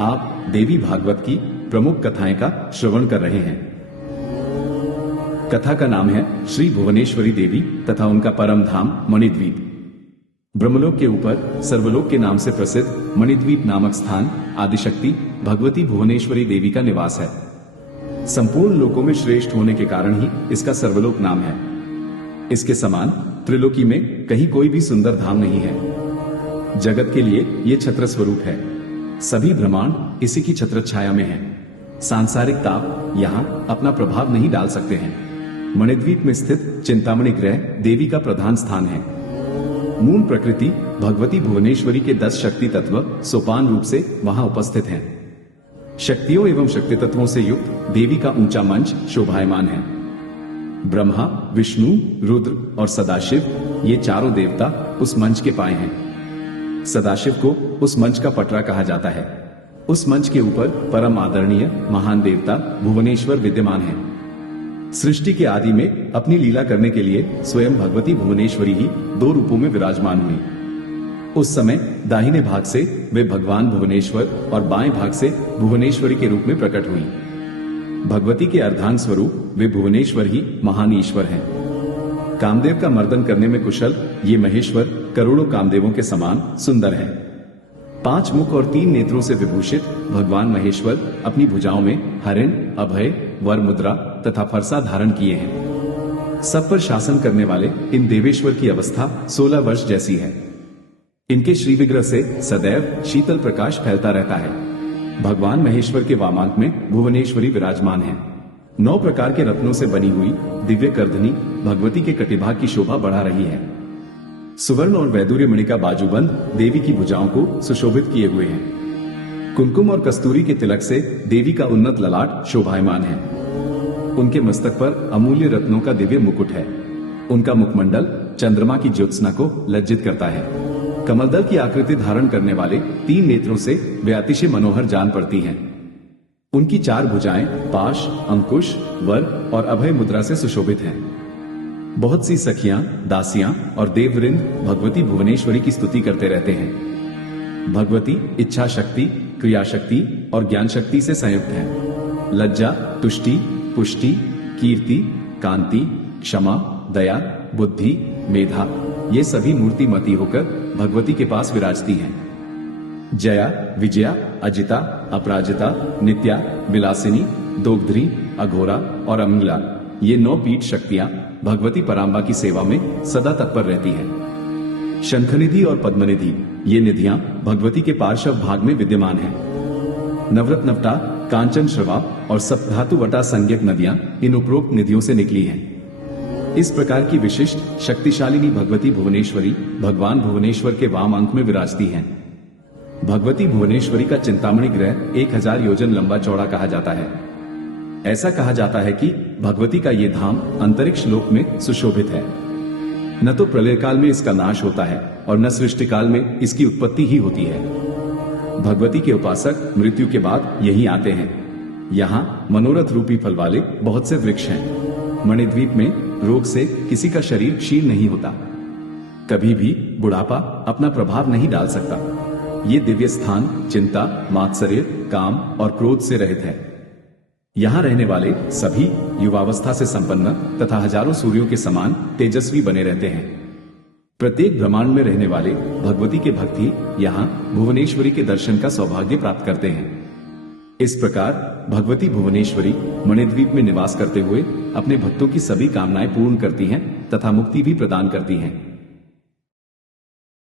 आप देवी भागवत की प्रमुख कथाएं का श्रवण कर रहे हैं। कथा का नाम है श्री भुवनेश्वरी देवी तथा उनका परम धाम मणिद्वीप। ब्रह्मलोक के ऊपर सर्वलोक के नाम से प्रसिद्ध मणिद्वीप नामक स्थान आदिशक्ति भगवती भुवनेश्वरी देवी का निवास है। संपूर्ण लोकों में श्रेष्ठ होने के कारण ही इसका सर्वलोक नाम है। इसके समान त्रिलोकी में कहीं कोई भी सुंदर धाम नहीं है। जगत के लिए ये छत्र स्वरूप है। सभी ब्रह्मांड इसी की छत्र छाया में है। सांसारिक ताप यहाँ अपना प्रभाव नहीं डाल सकते हैं। मणिद्वीप में स्थित चिंतामणि ग्रह देवी का प्रधान स्थान है। मूल प्रकृति भगवती भुवनेश्वरी के 10 शक्ति तत्व सोपान रूप से वहां उपस्थित हैं। शक्तियों एवं शक्ति तत्वों से युक्त देवी का ऊंचा मंच शोभायमान है। ब्रह्मा, विष्णु, रुद्र और सदाशिव ये चारों देवता उस मंच के पाए हैं। सदाशिव को उस मंच का पटरा कहा जाता है। उस मंच के ऊपर परम आदरणीय महान देवता भुवनेश्वर विद्यमान है। सृष्टि के आदि में अपनी लीला करने के लिए स्वयं भगवती भुवनेश्वरी ही 2 रूपों में विराजमान हुई। उस समय दाहिने भाग से वे भगवान भुवनेश्वर और बाएं भाग से भुवनेश्वरी के रूप में प्रकट हुई। भगवती के अर्धांग स्वरूप वे भुवनेश्वर ही महान ईश्वर हैं। कामदेव का मर्दन करने में कुशल ये महेश्वर करोड़ों कामदेवों के समान सुंदर है। 5 मुख और 3 नेत्रों से विभूषित भगवान महेश्वर अपनी भुजाओं में हरिण, अभय, वर मुद्रा तथा फरसा धारण किए हैं। सब पर शासन करने वाले इन देवेश्वर की अवस्था 16 वर्ष जैसी है। इनके श्री विग्रह से सदैव शीतल प्रकाश फैलता रहता है। भगवान महेश्वर के वामांक में भुवनेश्वरी विराजमान है। 9 प्रकार के रत्नों से बनी हुई दिव्य कर्धनी भगवती के कटिभाग की शोभा बढ़ा रही है। सुवर्ण और वैदूर्य मणि का बाजूबंद देवी की भुजाओं को सुशोभित किए हुए हैं। कुमकुम और कस्तूरी के तिलक से देवी का उन्नत ललाट शोभायमान है। उनके मस्तक पर अमूल्य रत्नों का दिव्य मुकुट है। उनका मुखमंडल चंद्रमा की ज्योत्सना को लज्जित करता है। कमलदल की आकृति धारण करने वाले 3 नेत्रों से वे अतिशय मनोहर जान पड़ती हैं। उनकी 4 भुजाएं पाश, अंकुश, वर और अभय मुद्रा से सुशोभित हैं। बहुत सी सखियां, दासियां और देववृंद भगवती भुवनेश्वरी की स्तुति करते रहते हैं। भगवती इच्छा शक्ति, क्रिया शक्ति और ज्ञान शक्ति से संयुक्त है। लज्जा, तुष्टि, पुष्टि, कीर्ति, कांति, क्षमा, दया, बुद्धि, मेधा ये सभी मूर्तिमती होकर भगवती के पास विराजती हैं। जया, विजया, अजिता, अपराजिता, नित्या, विलासिनी, दोग्ध्री, अघोरा और अमंगला ये 9 पीठ शक्तियां भगवती परांबा की सेवा में सदा तत्पर रहती हैं। शंखनिधि और पद्मनिधि ये निधियां भगवती के पार्श्व भाग में विद्यमान हैं। नवरत्नवटा, कांचन श्रवा और सप्तधातु वटा संज्ञक नदियां इन उपरोक्त निधियों से निकली हैं। इस प्रकार की विशिष्ट शक्तिशालिनी भगवती भुवनेश्वरी भगवान भुवनेश्वर के वाम अंक में विराजती हैं। भगवती भुवनेश्वरी का चिंतामणि ग्रह 1000 योजन लंबा चौड़ा कहा जाता है। ऐसा कहा जाता है कि भगवती का ये धाम अंतरिक्ष लोक में सुशोभित है। न तो प्रलय काल में इसका नाश होता है और न सृष्टि काल में इसकी उत्पत्ति ही होती है। भगवती के उपासक मृत्यु के बाद यहीं आते हैं। यहाँ मनोरथ रूपी फल वाले बहुत से वृक्ष हैं। मणिद्वीप में रोग से किसी का शरीर क्षीण नहीं होता। कभी भी बुढ़ापा अपना प्रभाव नहीं डाल सकता। ये दिव्य स्थान चिंता, मात्सर्य, काम और क्रोध से रहित है। यहाँ रहने वाले सभी युवावस्था से संपन्न तथा हजारों सूर्यों के समान तेजस्वी बने रहते हैं। प्रत्येक ब्रह्मांड में रहने वाले भगवती के भक्त ही यहाँ भुवनेश्वरी के दर्शन का सौभाग्य प्राप्त करते हैं। इस प्रकार भगवती भुवनेश्वरी मणिद्वीप में निवास करते हुए अपने भक्तों की सभी कामनाएं पूर्ण करती हैं तथा मुक्ति भी प्रदान करती हैं।